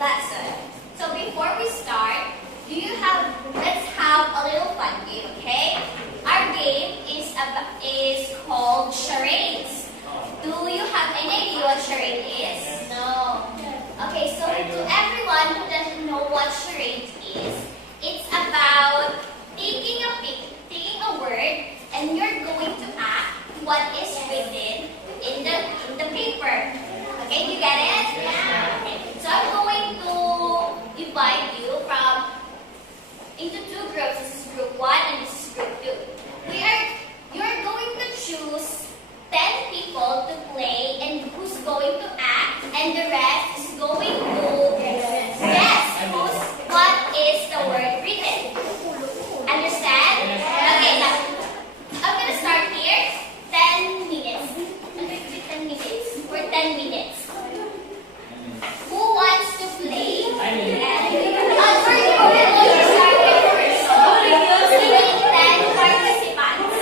lesson. So before we start, let's have a little fun game, okay? Our game is called charades. Do you have any idea what charade is? No. Okay, so to everyone who doesn't know what charade is, it's about taking a word and you're going to act what is written in the paper. Okay, you get it? Yeah. Okay. So I'm going to divide you into two groups. This is group 1 and this is group 2. You're going to choose 10 people to play and who's going to act, and the rest is going to guess what is the word written. Understand? Okay, now I'm gonna start here. 10 minutes. 10 minutes. For 10 minutes. Who wants to play? For you, we're going to start with first. We need 10 participants.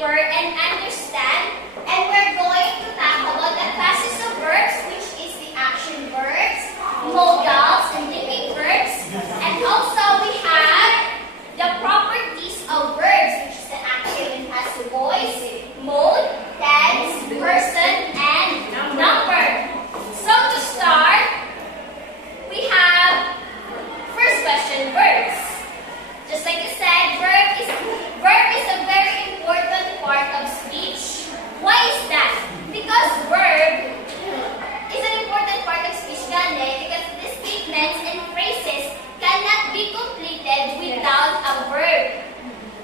deeper and understand, and we're going to talk about the classes of verbs, which is the action verbs, modals, and linking verbs. And also we have the properties of verbs, which is the active and passive voice, mode, tense, person, and number. So to start, we have first question, verbs. Just like you said, verb is a very important part of speech. Why is that? Because verb is an important part of speech, because the statements and phrases cannot be completed without a verb.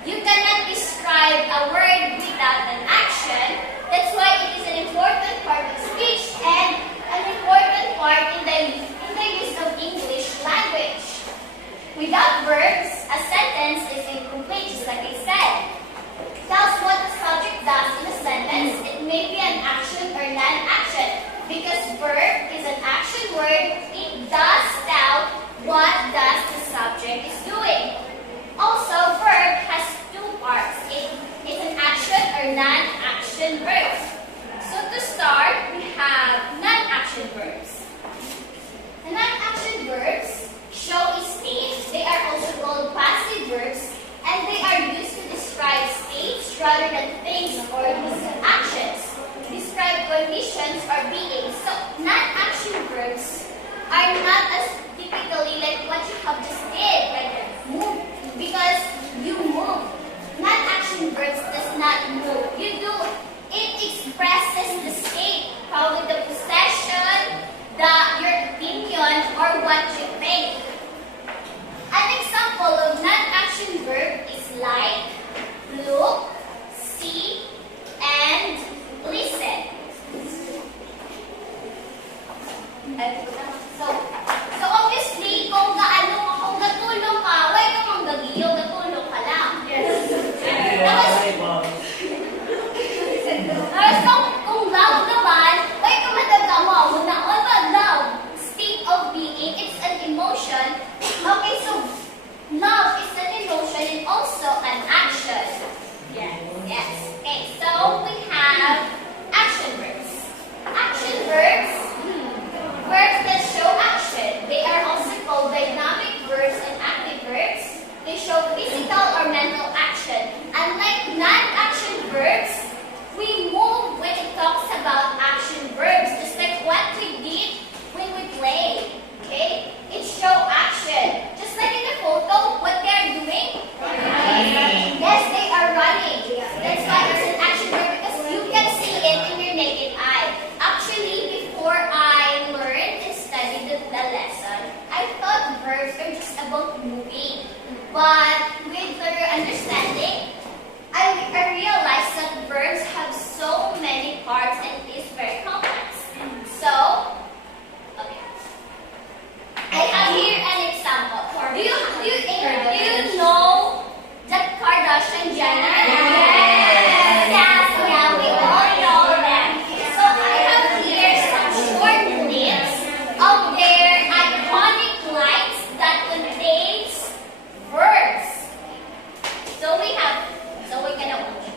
You cannot describe a word without an action. That's why it is an important part of speech and an important part in the use of English language. Without verbs, a sentence is incomplete, just like I said. Tells what the subject does in a sentence. It may be an action or non-action. Because verb is an action word, it does tell what does the subject is doing. Also, verb has two parts. It's an action or non-action verb. So to start, we have non-action verbs. The non-action verbs show a state. They are also called passive verbs, and they are used to describe states rather than things or actions. Describe conditions or beings. So non-action verbs are not as typically like what you have just did, like move, because you move. Non-action verbs does not move. You do. It expresses the state, probably the possession, your opinion, or what you think. An example of non-action verb is like look, see, and listen. So obviously, kung gatulong ka, why ka mang gagiyo, gatulong ka lang. Yes. Tapos kung love naman, why ka madagawa mo na all about love? State of being, it's an emotion. Okay, so love is an emotion and also an action. Yes. Yes. Okay, so we have action verbs. Action verbs, verbs that show action. They are also called dynamic verbs and active verbs. They show physical or mental action. Unlike non-action verbs, we move when it talks about action verbs, just like what we did when we play. Okay? It shows action. Just like in the photo, what they are doing? Running. Yes, they are running. That's why it's an action verb, because you can see it in your naked eye. Actually, before I learned and studied the lesson, I thought verbs are just about moving. But with further understanding, I realized that verbs have so many parts and it is very complex. So, okay. I have here an example. Do you know the Kardashian Jenner? Yes. Yeah, we all know them. So I have here some short clips of their iconic lines that contains verbs. So we're gonna watch.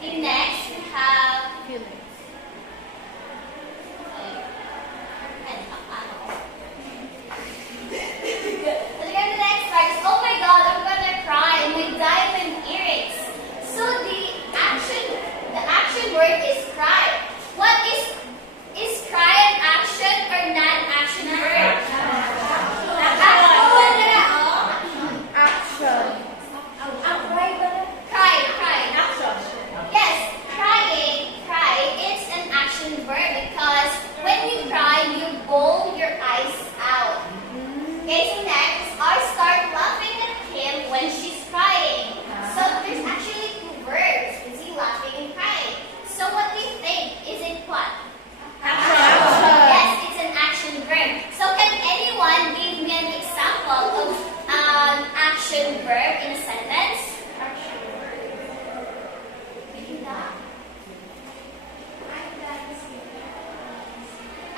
In word is cry. What is cry an action or non-action verb? Cry. Yes, cry. It's an action verb because when you cry, you bawl your eyes out. Okay, so next, I start laughing at him when she's crying. So there's actually two verbs, is he laughing and crying. So what do you think? Is it what? Yes, it's an action verb. So can anyone give me an example of action verb in a sentence?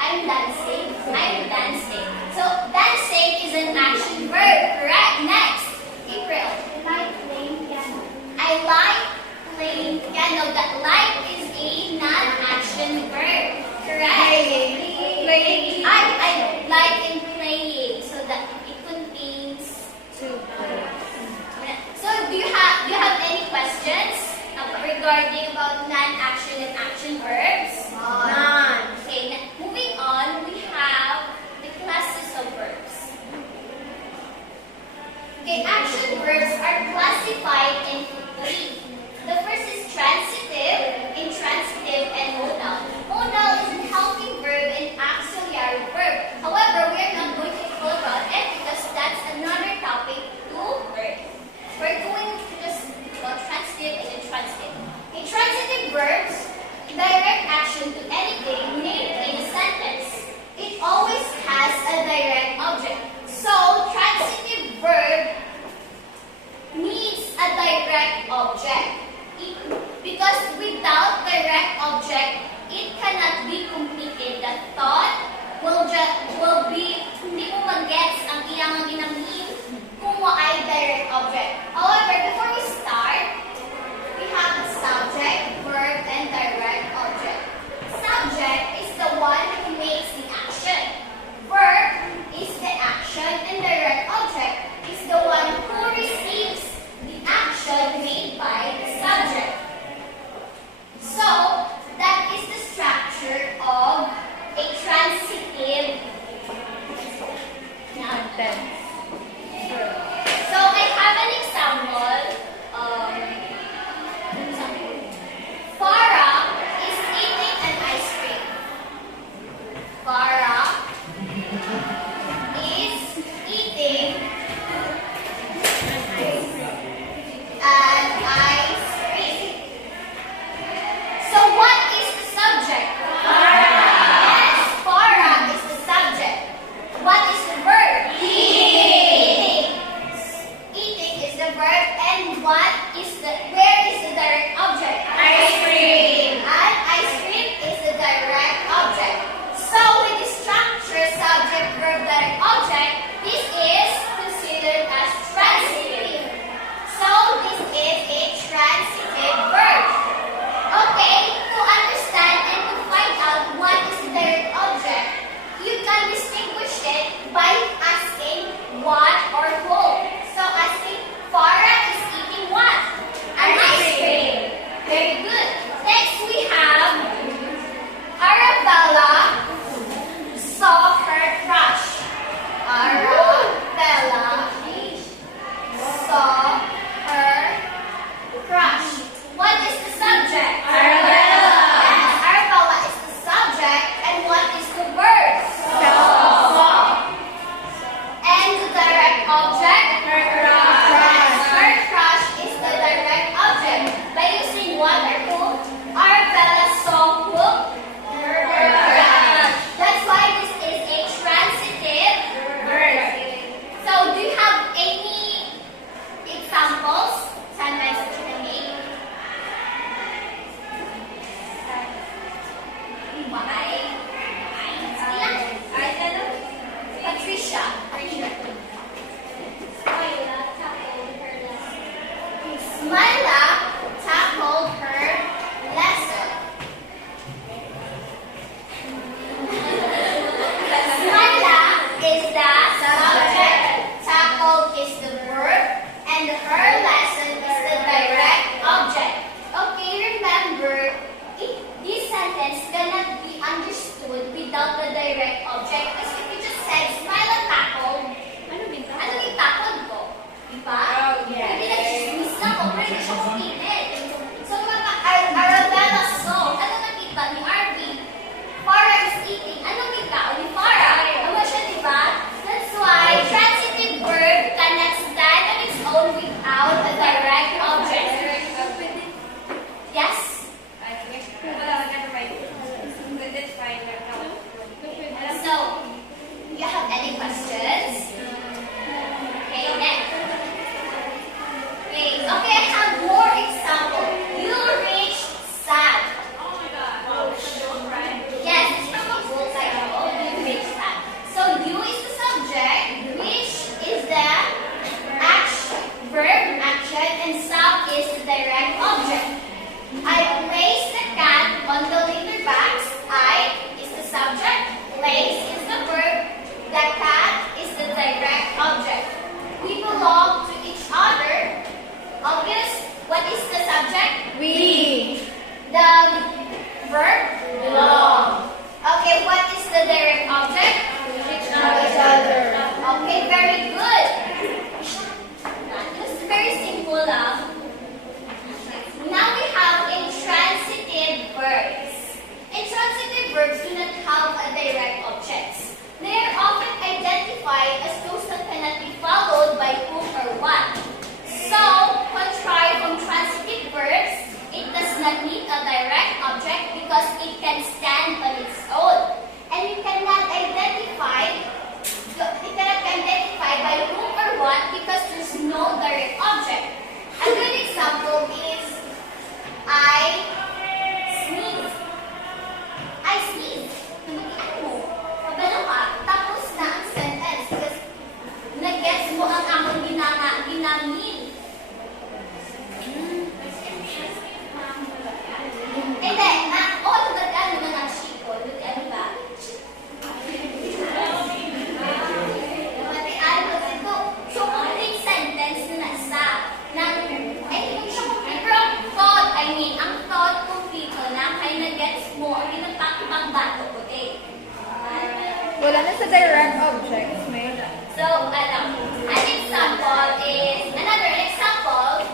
I'm dancing. So dancing is an action verb, correct? Next, April. I like playing piano. That like is a non-action verb, correct? Playing. I like in playing, so that it contains to play. So do you have any questions regarding about non-action and action verbs? None. Okay, moving on, we have the classes of verbs. Okay, action verbs are classified into three. The first is transitive, intransitive, and modal. Modal is a helping verb and auxiliary verb. However, we are not going to talk about it because that's another topic to learn. We're going to just about transitive and intransitive. Intransitive verbs direct action to anything named in a sentence. It always has a direct object. So, transitive verb needs a direct object. Because without direct object, it cannot be completed. The thought will be, hindi mo mag-gets ang iyang ginamit kung ay direct object. However, before we start, we have the subject, verb, and direct object. Subject is the one who makes the action. Verb is the action, and direct object is the one who receives the action made by the subject. So, that is the structure of a transitive sentence. So, I have an example direct object because it can stand on its own. And you cannot identify by whom or what because there's no direct object. A good example is I sneeze. I sneeze. Nabatian mo. Kabalo ka. Tapos na ang sentence because nag-gets mo ang akong ginamit. Hindi. Nabatian mo na ng shiko. Nabatian ba? So, complete sentence na nasa. Hindi siya complete. Pero thought, ang thought complete na kaya nag-gets mo ang ginapakipang bato ko eh. Wala na sa direct objects, may. So, an example is, another example,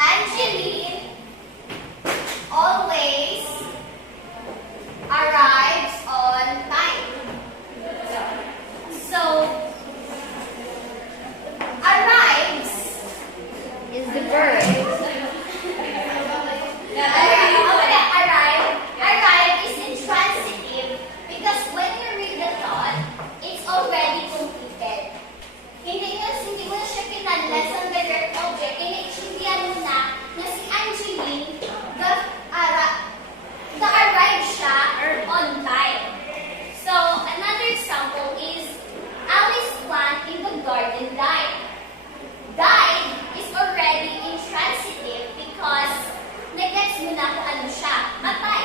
Angeline always arrives on time. So, arrives Is the verb. Arrive is intransitive because when you read the thought, it's already completed. Hindi mo na siya kinanlas ang direct object. Iniintindihan mo na si Angeline arrive siya on time. So, another example is Alice plant in the garden died. Died is already intransitive because nag-gets mo na kung ano siya. Matay.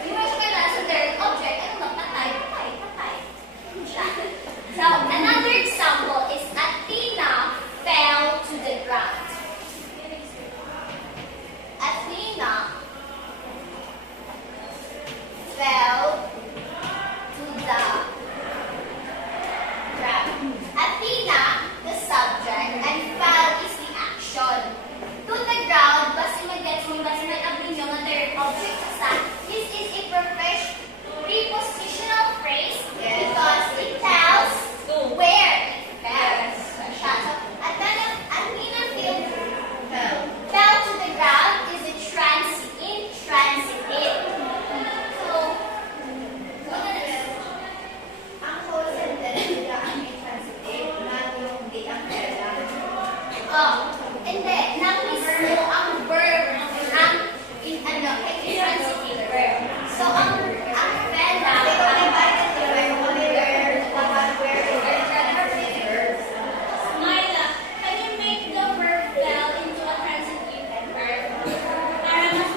Hindi mo siya kailangan sa direct object. Ano ba? Patay. Siya. So, another example is Athena fell to the ground. Athena fell to the ground. Athena, the subject, and fell is the action. To the ground, basta mag-gets mo, basta mag-abrin yung direct object sa this is a prepositional phrase because it tells where it fell. So, Athena fell to the ground is intransitive. So, Ang whole sentence nila ang intransitive, not yung di ang kailangan. Hindi. Nang mismo ang verb, intransitive verb. So, ang fella, Ikaw na ba ito? Only where is verbs. Myla, can you make the verb fell into a transitive verb? Para mas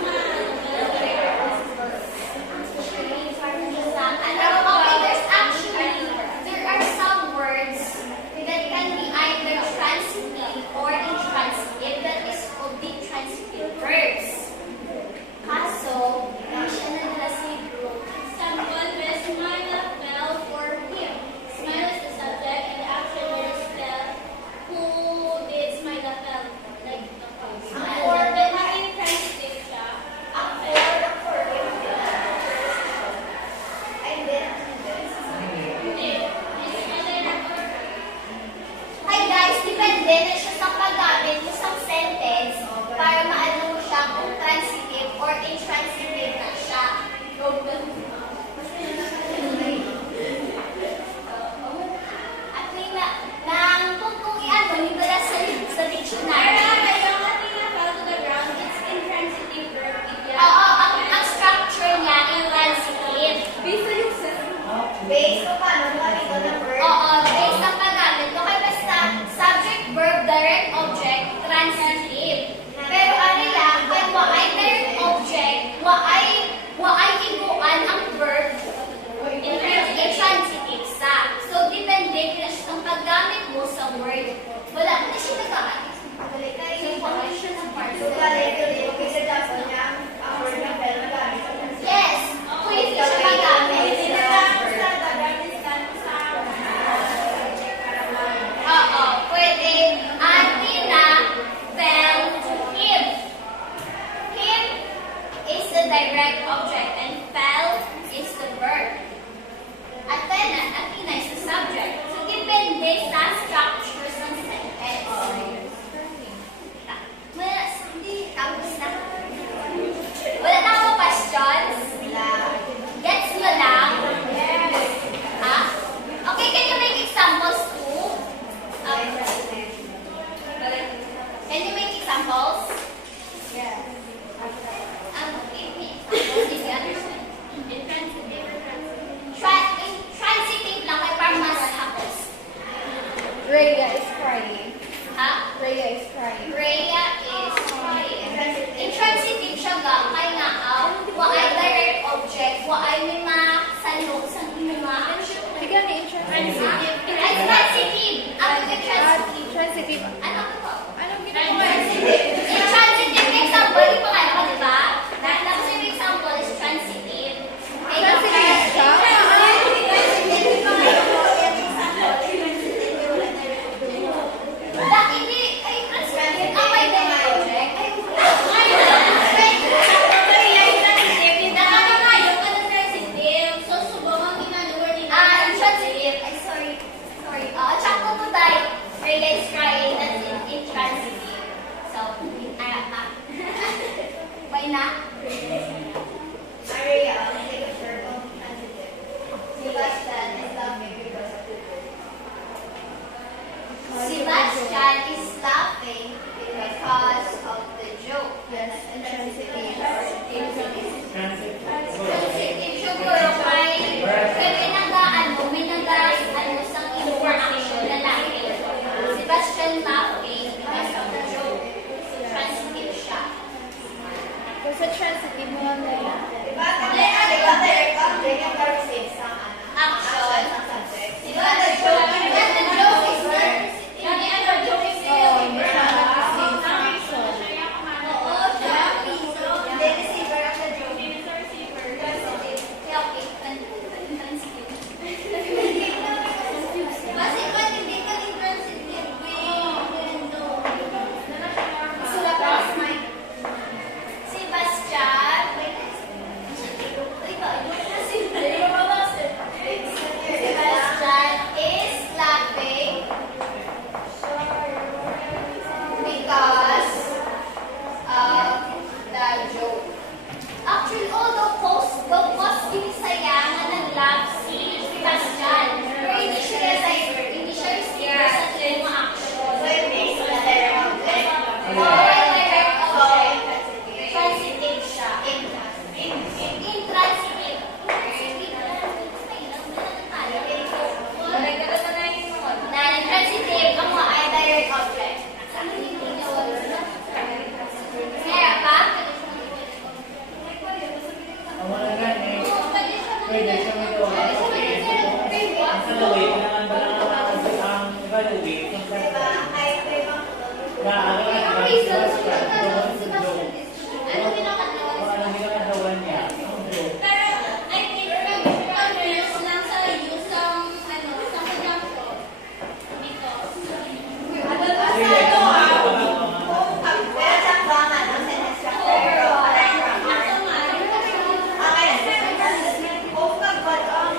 there are some words that can be either transitive or intransitive. That is called the transitive verbs. Kaso, hindi siya nadala sa group. Example, Smila fell for him. Smila is the subject and the action is fell. Who did Smila fell? Like, or when intransitive siya. Ang for him. Ay, hindi. Hi guys, depende na siya sa paggamit mo sa sentence para maano mo siya kung transitive or intransitive na siya. At may kung iano, hindi ba sa dictionary? Oo, ang structure niya, intransitive. Based on paano gamitin ng verb. Oo, based sa paggamit mo. Kaya basta subject, verb, direct object, transitive. Pero ano lang, kung waay direct object, waay iguan ang verb, intransitive sa. So, depende kung ang paggamit mo sa word. Wala, hindi siya nagkakamit. Balik na So, yung function sa part. So, balik yung example niya, ang word na pero nagamit sa Yes, kung hindi siya magamit. Oo, pwede. Athena fell to him. Him is the direct object and fell is the verb. Athena is the subject. So, depende sa structure ng sentence. Tapos Give me examples if you understand. Intransitive or transitive? Intransitive lang, may parang mas hapos. Rhea is crying. Ha? Rhea is crying. Rhea is intransitive siya ga, kaya nga, wa ay direct object, wa ay may masalok sa mga Bigyan ni intransitive. ay transitive. Ano yung transitive? Intransitive. Ano ko? Anong ginagawa? Intransitive example, yung pangalan ko, di ba? Tapos yung example is transitive. Okay, Transitive siya? Hindi, ay transitive. Ang may direct object. Intransitive. Ay, sorry. Check ko po tayo. Rhea is crying. That's intransitive. So, why na? Maria, take a shirt on transitive. Sebastian is laughing because of the joke. Sebastian is laughing because of the joke. Yes, intransitive or intransitive. Transitive siguro may sang interaction na laughing. Sebastian laughing because of the joke. Transitive siya. Kasi transitive mo lang na. Diba? Direct object yung verb six ang Action. ang subject. Diba? The joke is there. Oo, hindi siya nag-receive ng action. Oo, siya. The receiver of the joke. Kaya okay. Transitive. Kasi pag hindi ka intransitive, Sebastian. Sebastian is laughing because of the joke. Actually, the post sinisaya nga nag-laugh si Sebastian. Pero hindi siya receiver sa mga action. So it makes the direct object. Direct So object. intransitive. Transitive siya. Intransitive. Transitive, ang mga ay direct object. Kaya pa? Diba? Ay, may mga Ang reason, ano ginagawa? Pero, I think, confused lang sa use ng, sa conjunction. Because, Pero sakbangan ang sentence structure. Pero align grammar. Okay, kung pagod ang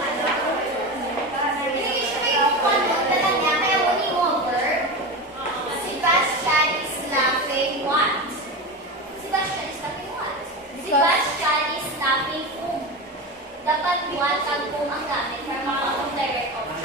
Sebastian is laughing what? Sebastian is laughing what? Sebastian is laughing kung. Dapat what ang kung ang gamit para makapag-direct object.